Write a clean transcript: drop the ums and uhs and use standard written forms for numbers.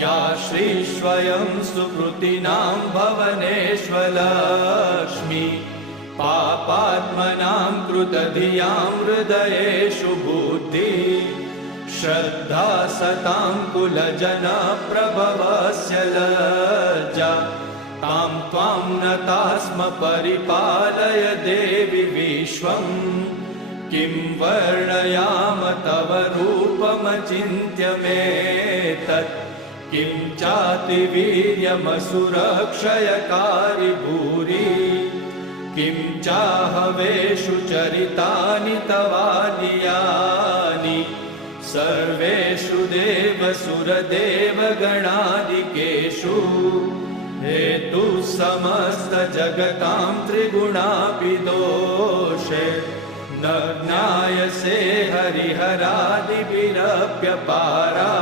या श्रीस्वयं सुकृतिनां भवनेष्वलक्ष्मी पापात्मनां कृतधियां हृदयेषु बुद्धि श्रद्धा सतां कुलजनप्रभवस्य लज्जा तां त्वां नताः स्म परिपालय देवि विश्वम् किं वर्णयाम तव रूपमचिन्त्यमेतत् किं चातिवीर्यमसुरक्षयकारि भूरि किं चाहवेषु चरितानि तवानियानि सर्वेषु देवसुरदेवगणादिकेषु हेतु समस्त जगतां त्रिगुणापि दोषे न ज्ञायसे हरिहरादिभिरप्यपारा